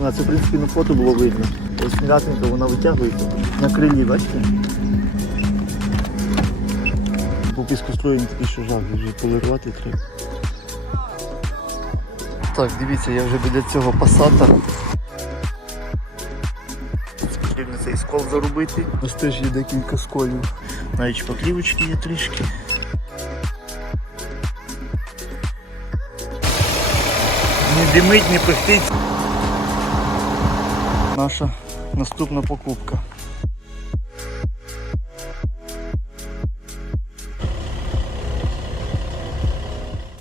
Це, в принципі, на фото було видно. Ось м'ятинка, вона витягується. На крилі, бачите? По піскостроєнні такий, що жах, вже полирувати треба. Так, дивіться, я вже біля цього пасата. Потрібно цей скол заробити. Ось теж є декілька сколів. Навіть шпаклівочки є трішки. Не димить, не пихтить. Наша наступна покупка.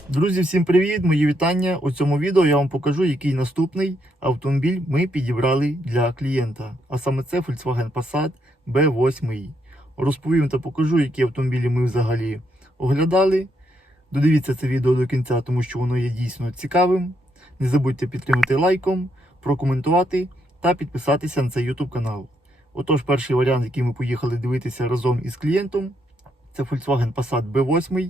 Друзі, всім привіт! Мої вітання. У цьому відео я вам покажу, який наступний автомобіль ми підібрали для клієнта. А саме це Volkswagen Passat B8. Розповім та покажу, які автомобілі ми взагалі оглядали. Додивіться це відео до кінця, тому що воно є дійсно цікавим. Не забудьте підтримати лайком, прокоментувати та підписатися на цей YouTube канал. Отож, перший варіант, який ми поїхали дивитися разом із клієнтом, це Volkswagen Passat B8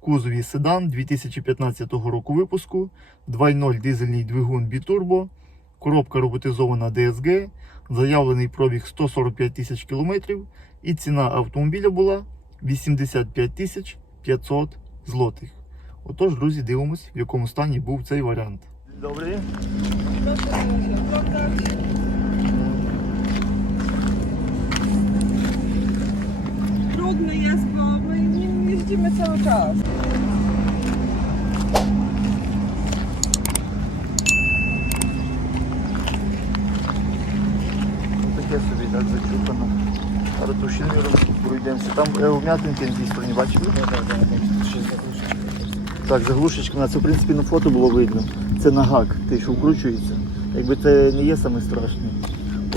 кузові седан 2015 року випуску, 2.0 дизельний двигун Biturbo, коробка роботизована DSG, заявлений пробіг 145 тисяч кілометрів і ціна автомобіля була 85 тисяч 500 злотих. Отож, друзі, дивимось, в якому стані був цей варіант. Добрий. Proszę się oglądać. Trudny jest, bo my nim jeździmy cały czas. Таке собі так зачухано. Але тушиною пройдемося. Там е, вм'ятинки на цій стороні, бачите? Так, заглушечка, на це в принципі на фото було видно. Це на гак, той, що вкручується. Якби це не є саме страшне.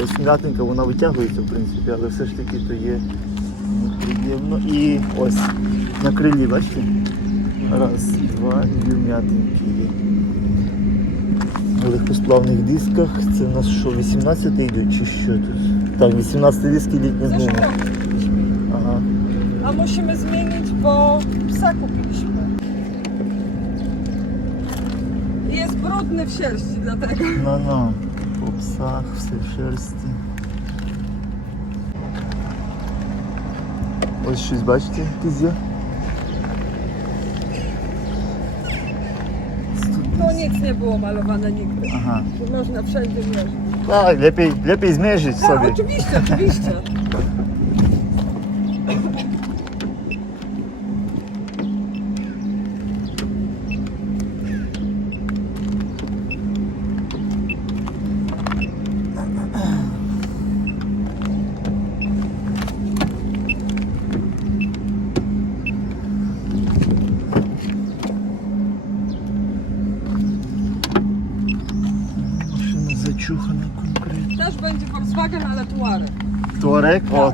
Ось м'ятинка, вона витягується, в принципі, але все ж таки то є неприємно. І ось на крилі, бачите? Раз, два, дві вм'ятинки є. На легкосплавних дисках. Це у нас що, 18 йдуть чи що тут? Так, 18 диски zeszłym roku kupiliśmy. Ага. A musimy zmienić, bo psa kupiliśmy. brudny w sierści, dlatego. Ну ну, по псах, все в шерсті. Ось щось бачите, якісь є? No nic nie było malowane nigdy. Ага. Tu Można wszędzie mierzyć. Так, lepiej, lepiej zmierzyć Tak, sobie. oczywiście, oczywiście.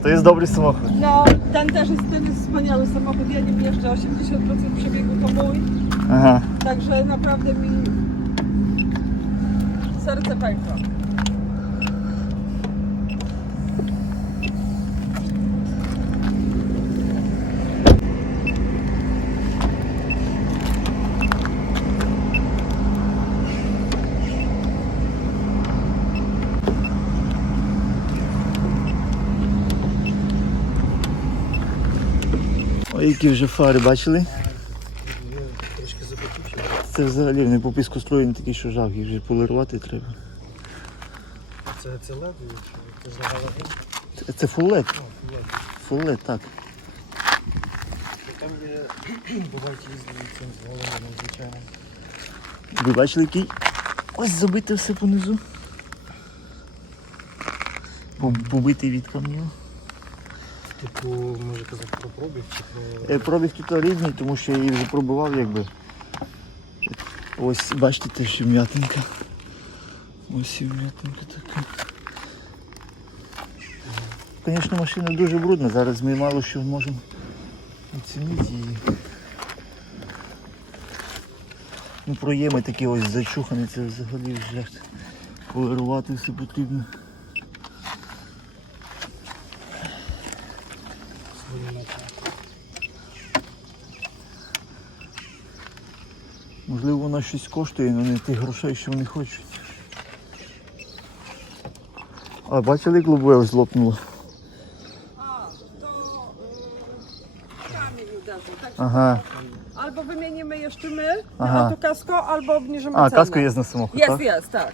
To jest dobry samochód. No, ten też jest, ten jest wspaniały samochód. Ja nim jeżdżę, 80% przebiegu to mój. Aha. Także naprawdę mi serce pękło. Які вже фари бачили? Це взагалі вони по піску строєні такі, що жах, їх вже полирувати треба. Це, це лед, це загала Це, це фуллет. Фуллет, так. Там є, бувають їздили цим з головою, звичайно. Ви бачили, який? Ось забите все понизу. Побитий від камню. Типу, може казати про пробіг чи про... Е, Пробіг тут різний, тому що я її вже пробував якби. Ось бачите теж м'ятинка. Ось і м'ятинка така. Звісно, машина дуже брудна, зараз ми мало що можемо оцінити її. Ну, проєми такі ось зачухані, це взагалі вже полирувати все потрібно. Вона щось коштує, але не тих грошей, що вони хочуть. А бачили, як лобове ось лопнуло? A, to y, kamień Ага. Albo wymienimy jeszcze my Aha. na to kasko, albo obniżymy cenę. Jest, jest, tak.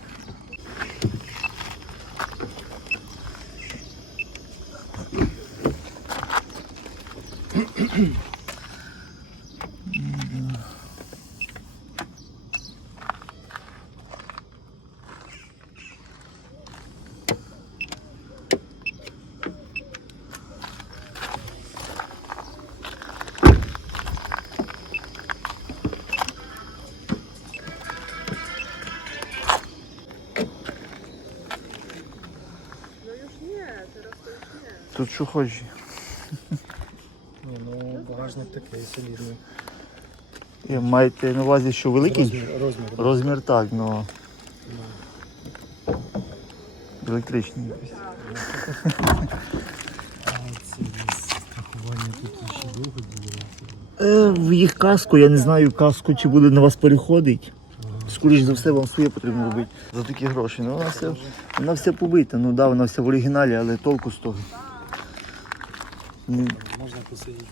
Тут що хочеш. Ні, ну багажник такий солідний. І Маєте на увазі, що великий? Розмір, розмір. Розмір так, ну електричний. якийсь. А ці страхування тут ще довго. Е, в їх каску, я не знаю, каску чи буде на вас переходить. Скоріше за все, вам своє потрібно робити. За такі гроші. Ну, вона все, вона все побита. Ну да, вона вся в оригіналі, але толку з того. Ні. Можна посидіти.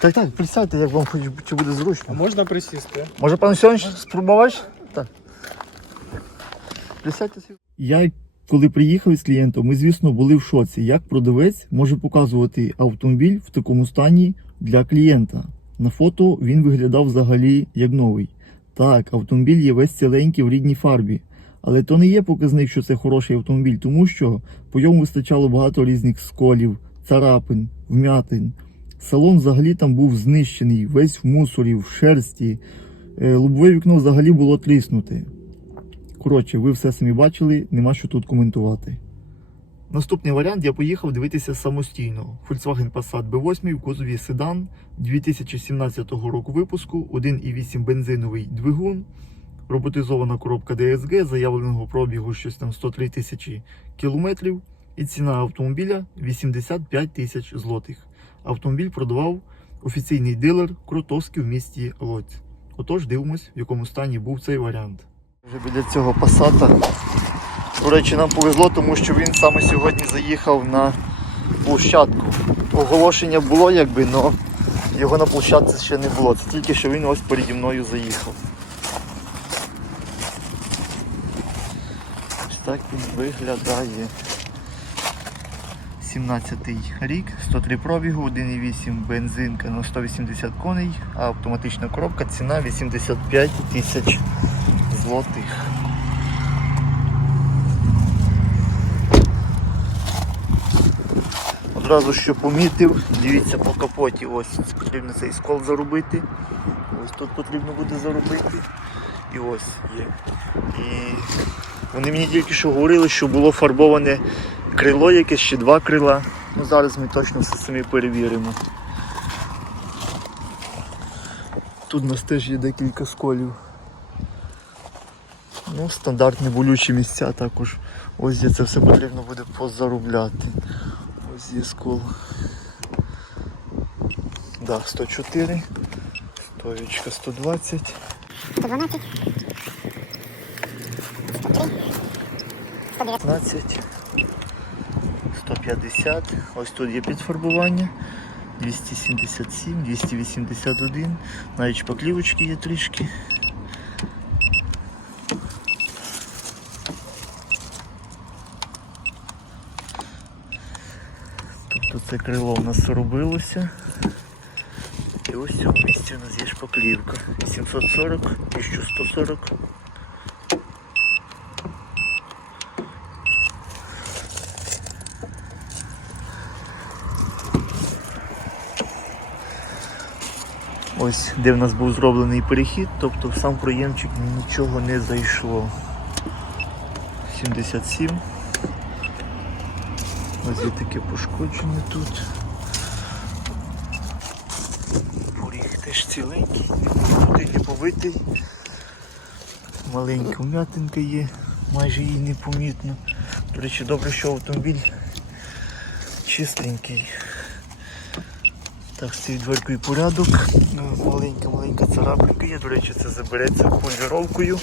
Так, так, присядьте, як вам хоч чи буде А зручно. можна присісти? Може, пан Сьонч спробувати? Так. Присядьте собі. Я, коли приїхав з клієнтом, ми, звісно, були в шоці, як продавець може показувати автомобіль в такому стані для клієнта. На фото він виглядав взагалі як новий. Так, автомобіль є весь ціленький в рідній фарбі. Але то не є показник, що це хороший автомобіль, тому що по ньому вистачало багато різних сколів, царапин, вмятин. Салон взагалі там був знищений, весь в мусорі, в шерсті. Е, Лобове вікно взагалі було тріснуте. Коротше, ви все самі бачили, нема що тут коментувати. Наступний варіант я поїхав дивитися самостійно. Volkswagen Passat B8 в кузові седан 2017 року випуску, 1,8 бензиновий двигун, роботизована коробка DSG, заявленого пробігу щось там 103 тисячі кілометрів, і ціна автомобіля 85 тисяч злотих. Автомобіль продавав офіційний дилер Кротовський в місті Лодзь. Отож, дивимось, в якому стані був цей варіант. Вже біля цього пасата. До речі, нам повезло, тому що він саме сьогодні заїхав на площадку. Оголошення було, якби, але його на площадці ще не було. Це тільки що він ось переді мною заїхав. Ось так він виглядає. 17-й рік, 103 пробігу, 1,8 бензинка на 180 коней, а автоматична коробка ціна 85 тисяч злотих. Одразу що помітив, дивіться по капоті, ось потрібно цей скол заробити. Ось тут потрібно буде заробити. І ось є. І вони мені тільки що говорили, що було фарбоване крило якесь чи два крила. Ну зараз ми точно все самі перевіримо. Тут у нас теж є декілька сколів. Ну, стандартні болючі місця також. Ось є це все потрібно буде позаробляти. Ось є скол. Да, 104, стоєчка 120. 112, 15, 150, ось тут є підфарбування, 277, 281, навіть шпаклівочки є трішки. Тобто це крило в нас робилося. І ось в цьому місці у нас є шпаклівка. 840, 1140. Ось де в нас був зроблений перехід, тобто в сам проємчик нічого не зайшло. 77. Ось є таке пошкодження тут. Поріг теж ціленький, не побитий. Маленька вмятинка є, майже її непомітно. До речі, добре, що автомобіль чистенький. Так, з цією дверкою порядок. Ну, Маленька-маленька царапинка є. До речі, це забереться поліровкою.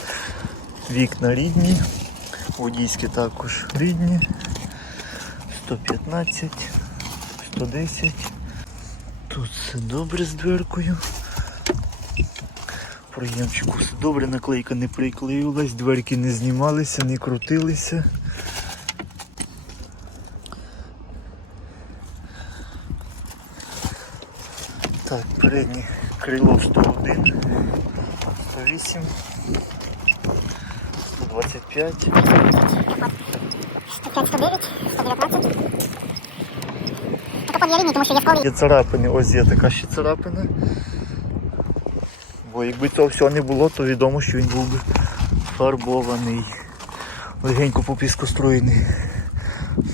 Вікна рідні. Водійські також рідні. 115, 110. Тут все добре з дверкою. Проємчику все добре, наклейка не приклеїлась, дверки не знімалися, не крутилися. Так, переднє крило 101, 108, 125. 105, 109, 119. Капот є рідний, тому що є сковий. Є царапини, ось є така ще царапина. Бо якби цього всього не було, то відомо, що він був би фарбований. Легенько попіскостроєний.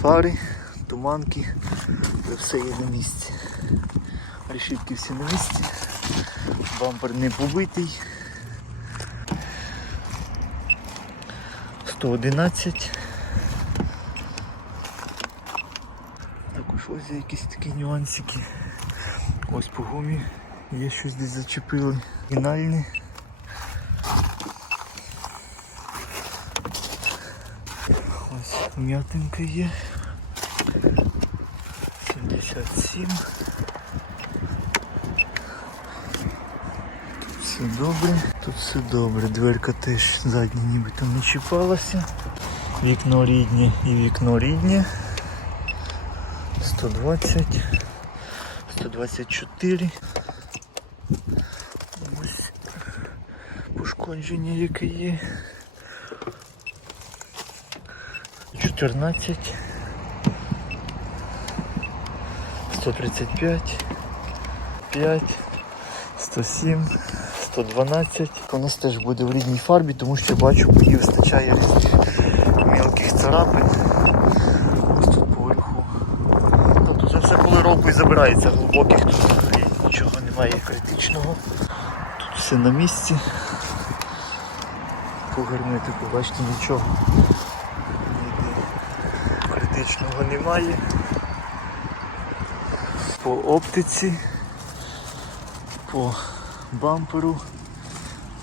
Фари, туманки, це все є на місці. Решітки всі на місці. Бампер не побитий. 111. Також ось якісь такі нюансики. Ось по гумі є щось десь зачепили. Оригінальне. Ось м'ятинка є. 77. Тут все добре. Тут все добре. Дверка теж задня ніби там не чіпалася. Вікно ріднє і вікно ріднє. 120, 124. Ось пошкодження яке є. 14. 135. 5. 107. 112. У нас теж буде в рідній фарбі, тому що бачу, її вистачає мілких царапин. Ось тут поверху. Тут вже все коли року і забирається, глибоких тут нічого немає критичного. Тут все на місці. По герметику, бачите, нічого критичного немає. По оптиці, по бамперу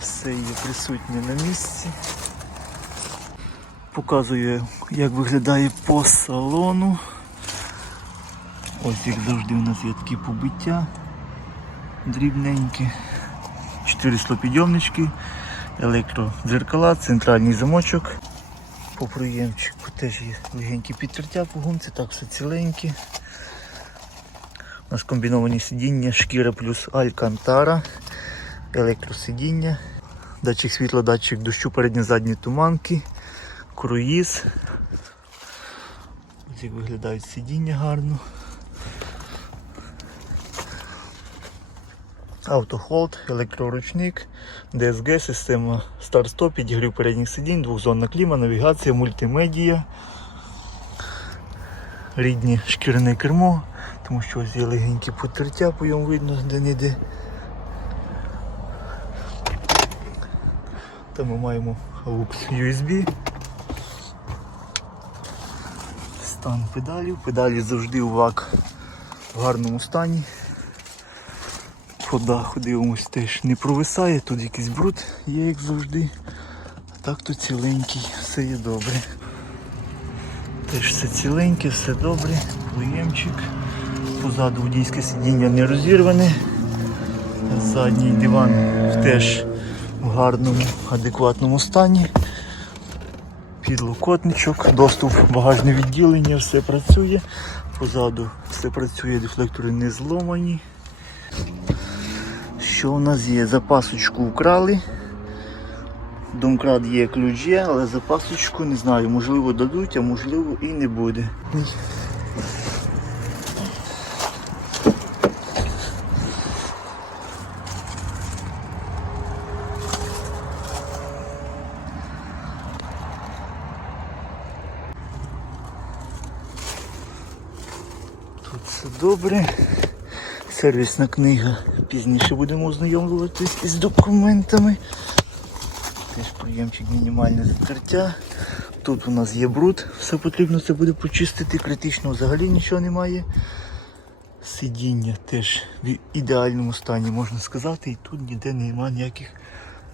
все є присутнє на місці. Показую, як виглядає по салону. Ось як завжди у нас є такі побиття дрібненькі. Чотири склопідйомнички, електродзеркала, центральний замочок. По проємчику теж є легенькі підтертя по гумці, так все ціленьке. У нас комбіновані сидіння, шкіра плюс алькантара, електросидіння, датчик світла, датчик дощу, передні задні туманки, круїз. Ось як виглядають сидіння гарно. Автохолд, електроручник, DSG, система старт-стоп, підігрів передніх сидінь, двохзонна кліма, навігація, мультимедія, рідні шкіряне кермо, тому що ось є легенькі потертя, по йому видно де-не-де. Там ми маємо AUX USB. Стан педалів. Педалі завжди у ВАК в гарному стані. По даху дивимось теж не провисає, тут якийсь бруд є, як завжди. А так тут ціленький, все є добре. Теж все ціленьке, все добре, плеємчик. Позаду водійське сидіння не розірване. Задній диван теж в гарному, адекватному стані. Підлокотничок, доступ в багажне відділення, все працює. Позаду все працює, дефлектори не зломані. Що у нас є? Запасочку вкрали. Домкрат є ключ є, але запасочку не знаю, можливо дадуть, а можливо і не буде. Тут все добре. Сервісна книга. Пізніше будемо ознайомлюватись із документами. Теж приємчик мінімальне закриття. Тут у нас є бруд, все потрібно це буде почистити, критичного взагалі нічого немає. Сидіння теж в ідеальному стані можна сказати, і тут ніде немає ніяких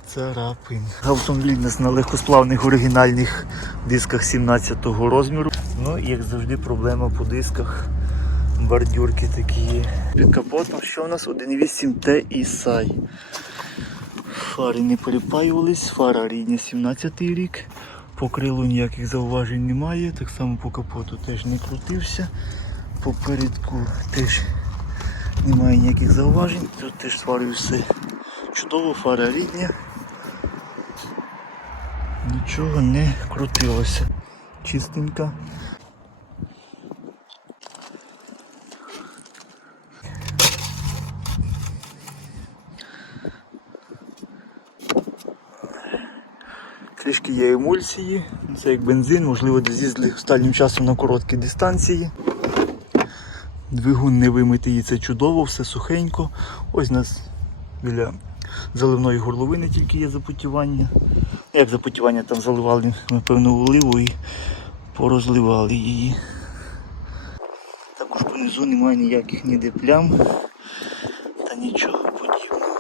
царапин. Автомобіль у нас на легкосплавних оригінальних дисках 17-го розміру. Ну і як завжди проблема по дисках. Бордюрки такі є. Під капотом що у нас 1.8 T і SAI. Фари не перепаювались, фара рідня 17 рік. По крилу ніяких зауважень немає. Так само по капоту теж не крутився. По передку теж немає ніяких зауважень. Тут теж з фарою все чудово, фара рідня. Нічого не крутилося. Чистенька. Трішки є емульсії, це як бензин, можливо, десь їздили останнім часом на короткі дистанції. Двигун не вимитий, і це чудово, все сухенько. Ось у нас біля заливної горловини тільки є запотівання. Як запотівання там заливали, напевно, оливу і порозливали її. Також понизу немає ніяких ніде плям та нічого подібного.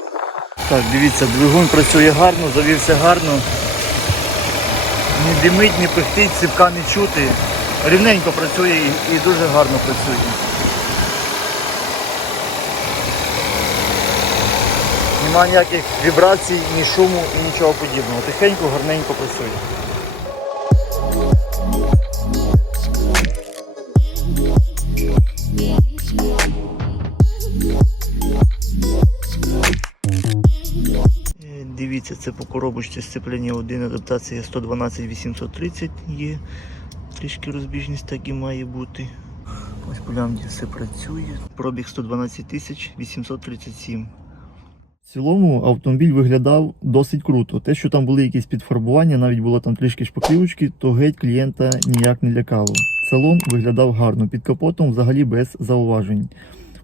Так, дивіться, двигун працює гарно, завівся гарно. Не димить, не пихтить, сипка не чути. Рівненько працює і, і дуже гарно працює. Нема ніяких вібрацій, ні шуму і нічого подібного. Тихенько, гарненько працює. Це по коробочці сцеплення 1, адаптація 112-830 є. Трішки розбіжність так і має бути. Ось по все працює. Пробіг 112 тисяч 837. В цілому автомобіль виглядав досить круто. Те, що там були якісь підфарбування, навіть було там трішки шпаклівочки, то геть клієнта ніяк не лякало. Салон виглядав гарно, під капотом взагалі без зауважень.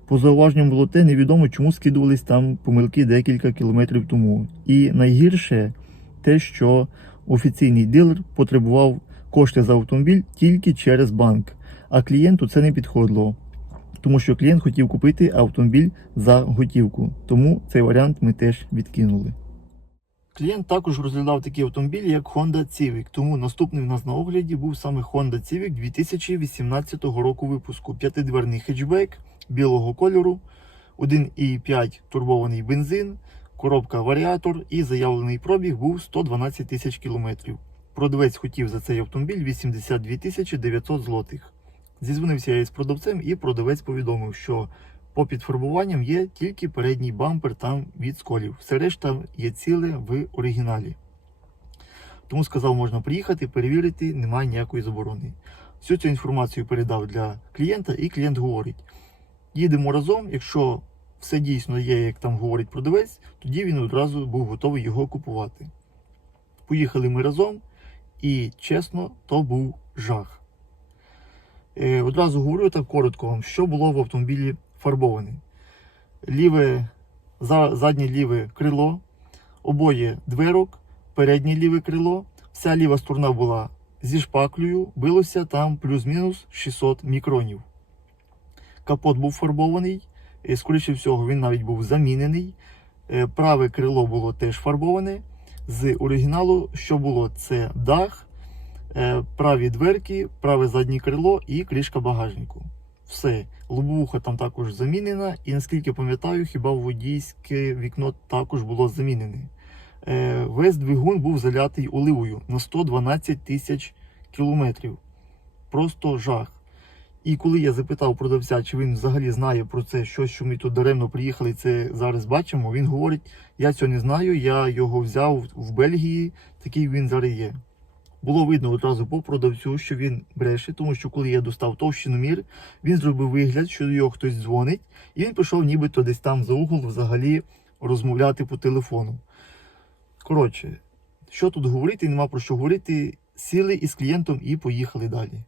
По зауваженням було те, невідомо чому скидувались там помилки декілька кілометрів тому. І найгірше те, що офіційний дилер потребував кошти за автомобіль тільки через банк, а клієнту це не підходило. Тому що клієнт хотів купити автомобіль за готівку. Тому цей варіант ми теж відкинули. Клієнт також розглядав такі автомобілі, як Honda Civic. Тому наступний в нас на огляді був саме Honda Civic 2018 року випуску. П'ятидверний хетчбек білого кольору, 1,5 турбований бензин, коробка варіатор і заявлений пробіг був 112 тисяч кілометрів. Продавець хотів за цей автомобіль 82 тисячі 900 злотих. Зізвонився я із продавцем, і продавець повідомив, що по підфарбуванням є тільки передній бампер там від сколів. Все решта є ціле в оригіналі. Тому сказав, можна приїхати, перевірити, немає ніякої заборони. Всю цю інформацію передав для клієнта, і клієнт говорить: їдемо разом, якщо все дійсно є, як там говорить продавець, тоді він одразу був готовий його купувати. Поїхали ми разом, і чесно, то був жах. Е, одразу говорю так коротко вам, що було в автомобілі фарбоване. Ліве, за, заднє ліве крило, обоє дверок, переднє ліве крило. Вся ліва сторона була зі шпаклею, билося там плюс-мінус 600 мікронів. Капот був фарбований, е, скоріше всього, він навіть був замінений. Е, Праве крило було теж фарбоване. З оригіналу, що було, це дах, е, праві дверки, праве заднє крило і кришка багажнику. Все. Лобовуха там також замінена, і наскільки пам'ятаю, хіба водійське вікно також було замінене. Весь двигун був залятий оливою на 112 тисяч кілометрів. Просто жах. І коли я запитав продавця, чи він взагалі знає про це, що, що ми тут даремно приїхали, це зараз бачимо, він говорить: я цього не знаю, я його взяв в Бельгії, такий він зараз є. Було видно одразу по продавцю, що він бреше, тому що коли я достав товщиномір, він зробив вигляд, що його хтось дзвонить, і він пішов нібито десь там за угол взагалі розмовляти по телефону. Коротше, що тут говорити, нема про що говорити. Сіли із клієнтом і поїхали далі.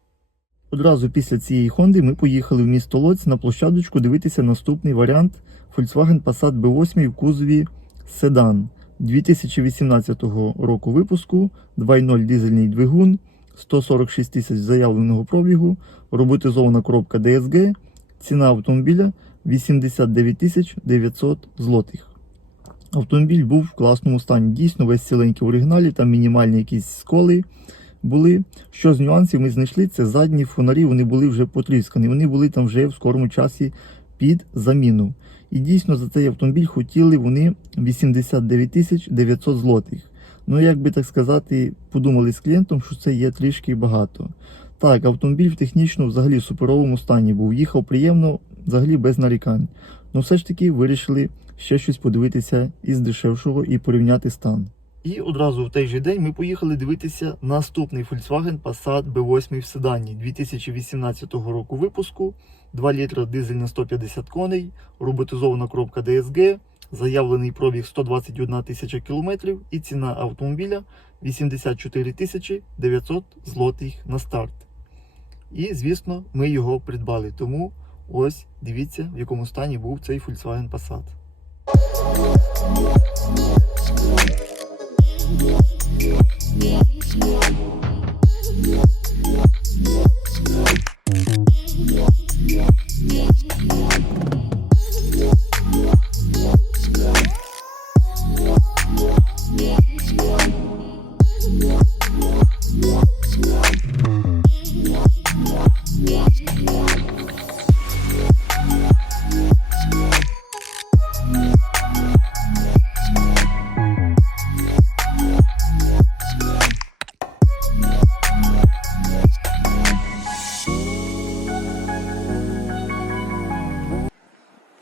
Одразу після цієї Хонди ми поїхали в місто Лоць на площадочку дивитися наступний варіант Volkswagen Passat B8 в кузові Седан 2018 року випуску, 2.0 дизельний двигун, 146 тисяч заявленого пробігу, роботизована коробка DSG, ціна автомобіля 89 тисяч 900 злотих. Автомобіль був в класному стані. Дійсно, весь ціленький в оригіналі, там мінімальні якісь сколи були. Що з нюансів ми знайшли, це задні фонарі, вони були вже потріскані. Вони були там вже в скорому часі під заміну. І дійсно за цей автомобіль хотіли вони 89 тисяч 900 злотих. Ну, як би так сказати, подумали з клієнтом, що це є трішки багато. Так, автомобіль в технічно взагалі в суперовому стані був. Їхав приємно, взагалі без нарікань. Ну все ж таки вирішили ще щось подивитися із дешевшого і порівняти стан. І одразу в той же день ми поїхали дивитися наступний Volkswagen Passat B8 в седані 2018 року випуску, 2 літра дизель на 150 коней, роботизована коробка DSG, заявлений пробіг 121 тисяча кілометрів і ціна автомобіля 84 тисячі 900 злотих на старт. І, звісно, ми його придбали. Тому ось дивіться, в якому стані був цей Volkswagen Passat.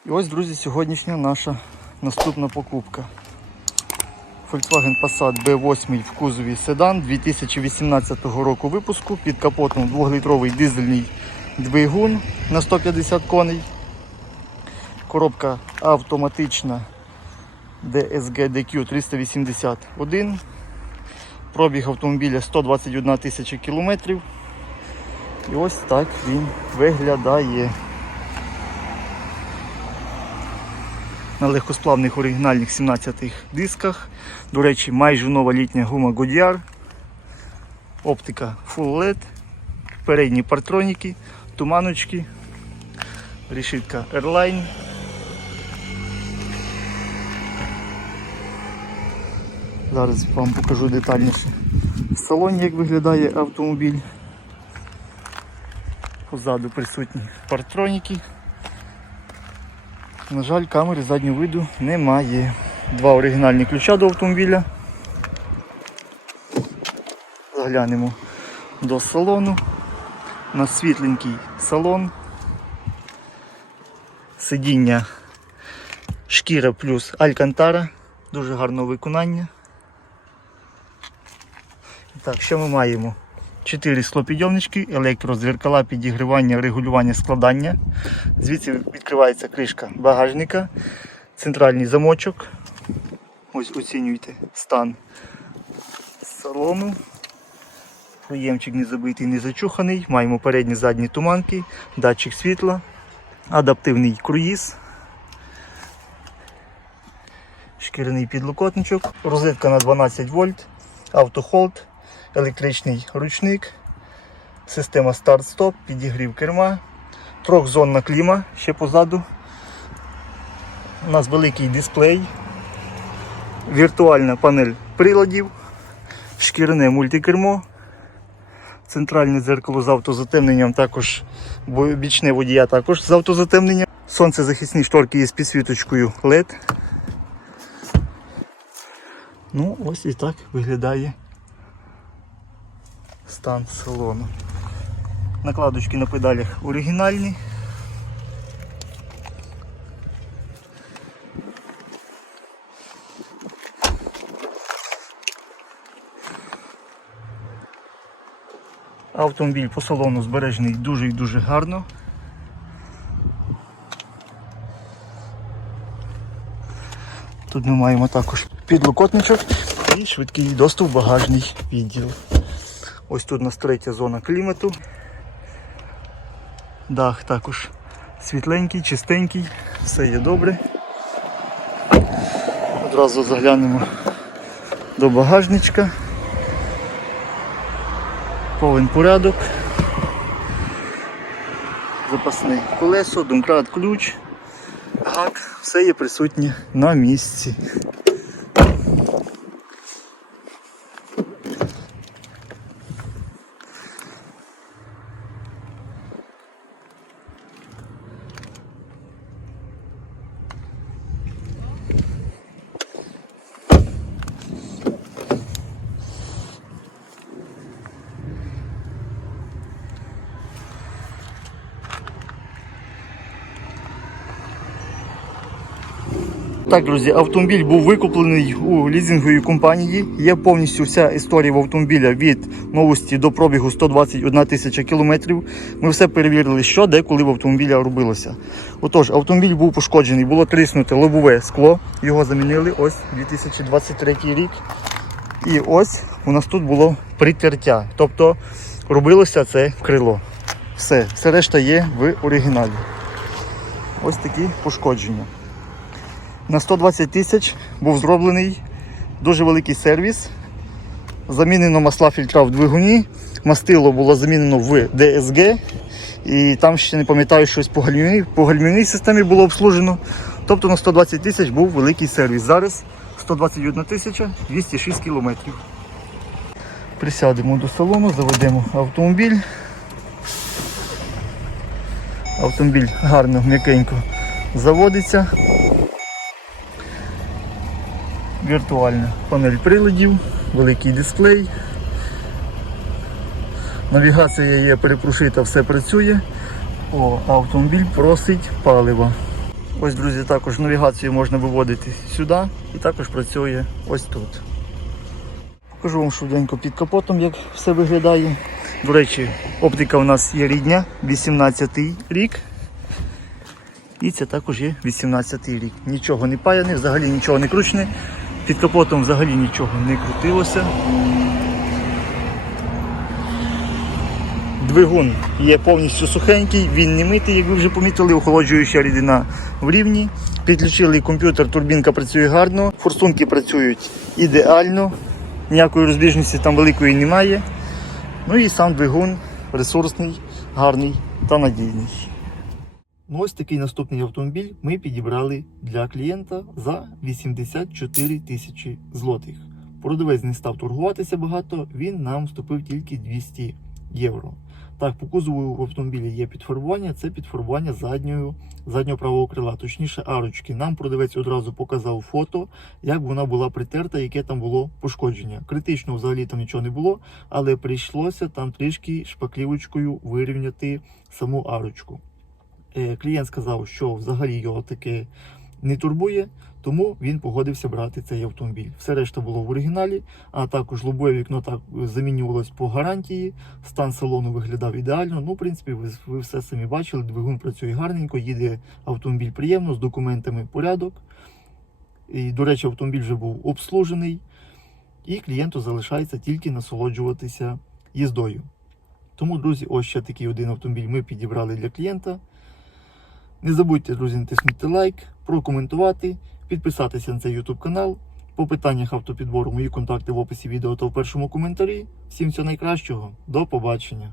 І ось, друзі, сьогоднішня наша наступна покупка. Volkswagen Passat B8 в кузові седан 2018 року випуску. Під капотом 2-літровий дизельний двигун на 150 коней. Коробка автоматична DSG DQ 381. Пробіг автомобіля 121 тисяча кілометрів. І ось так він виглядає. На легкосплавних оригінальних 17 дисках. До речі, майже нова літня гума Goodyear. Оптика Full LED, передні партроніки, туманочки, решітка Airline. Зараз вам покажу детальніше в салоні, як виглядає автомобіль. Позаду присутні партроніки. На жаль, камери заднього виду немає. Два оригінальні ключа до автомобіля. Заглянемо до салону. У нас світленький салон. Сидіння шкіра плюс алькантара. Дуже гарного виконання. Так, що ми маємо? Чотири склопідйомнички, електрозеркала, підігрівання, регулювання складання. Звідси відкривається кришка багажника, центральний замочок. Ось оцінюйте стан салону. Проємчик не забитий, не зачуханий. Маємо передні задні туманки, датчик світла, адаптивний круїз, шкіряний підлокотничок, розетка на 12 вольт, автохолд, електричний ручник, система старт-стоп, підігрів керма. Трьохзонна кліма ще позаду. У нас великий дисплей, віртуальна панель приладів, шкіряне мультикермо, центральне дзеркало з автозатемненням, також бічне водія також з автозатемненням. Сонцезахисні шторки є з підсвіточкою LED. Ну, ось і так виглядає стан салону. Накладочки на педалях оригінальні. Автомобіль по салону збережений дуже і дуже гарно. Тут ми маємо також підлокотничок і швидкий доступ в багажний відділ. Ось тут у нас третя зона клімату. Дах також світленький, чистенький, все є добре. Одразу заглянемо до багажничка. Повен порядок. Запасне колесо, домкрат, ключ, гак, все є присутнє на місці. Так, друзі, автомобіль був викуплений у лізинговій компанії. Є повністю вся історія в автомобіля від новості до пробігу 121 тисяча кілометрів. Ми все перевірили, що де коли в автомобіля робилося. Отож, автомобіль був пошкоджений, було тріснуте лобове скло. Його замінили ось 2023 рік. І ось у нас тут було притертя. Тобто робилося це крило. Все, все решта є в оригіналі. Ось такі пошкодження. На 120 тисяч був зроблений дуже великий сервіс. Замінено масла фільтра в двигуні, мастило було замінено в ДСГ. І там ще не пам'ятаю, щось по гальмівній, по гальмівній системі було обслужено. Тобто на 120 тисяч був великий сервіс. Зараз 121 тисяча 206 кілометрів. Присядемо до салону, заведемо автомобіль. Автомобіль гарно, м'якенько заводиться. Віртуальна панель приладів, великий дисплей. Навігація є перепрошита, все працює. О, автомобіль просить палива. Ось, друзі, також навігацію можна виводити сюди і також працює ось тут. Покажу вам швиденько під капотом, як все виглядає. До речі, оптика у нас є рідня, 18-й рік. І це також є 18-й рік. Нічого не паяне, взагалі нічого не кручне. Під капотом взагалі нічого не крутилося. Двигун є повністю сухенький, він не митий, як ви вже помітили, охолоджуюча рідина в рівні. Підключили комп'ютер, турбінка працює гарно, форсунки працюють ідеально, ніякої розбіжності там великої немає. Ну і сам двигун ресурсний, гарний та надійний. Ну, ось такий наступний автомобіль ми підібрали для клієнта за 84 тисячі злотих. Продавець не став торгуватися багато, він нам вступив тільки 200 євро. Так, по кузову в автомобілі є підфарбування, це підфарбування заднього, заднього правого крила, точніше арочки. Нам продавець одразу показав фото, як вона була притерта, яке там було пошкодження. Критично взагалі там нічого не було, але прийшлося там трішки шпаклівочкою вирівняти саму арочку. Е, Клієнт сказав, що взагалі його таке не турбує, тому він погодився брати цей автомобіль. Все решта було в оригіналі, а також лобове вікно так замінювалось по гарантії. Стан салону виглядав ідеально. Ну, в принципі, ви, ви все самі бачили. Двигун працює гарненько, їде автомобіль приємно, з документами порядок. І, до речі, автомобіль вже був обслужений, і клієнту залишається тільки насолоджуватися їздою. Тому, друзі, ось ще такий один автомобіль ми підібрали для клієнта. Не забудьте, друзі, натиснути лайк, прокоментувати, підписатися на цей YouTube канал. По питаннях автопідбору мої контакти в описі відео та в першому коментарі. Всім всього найкращого, до побачення!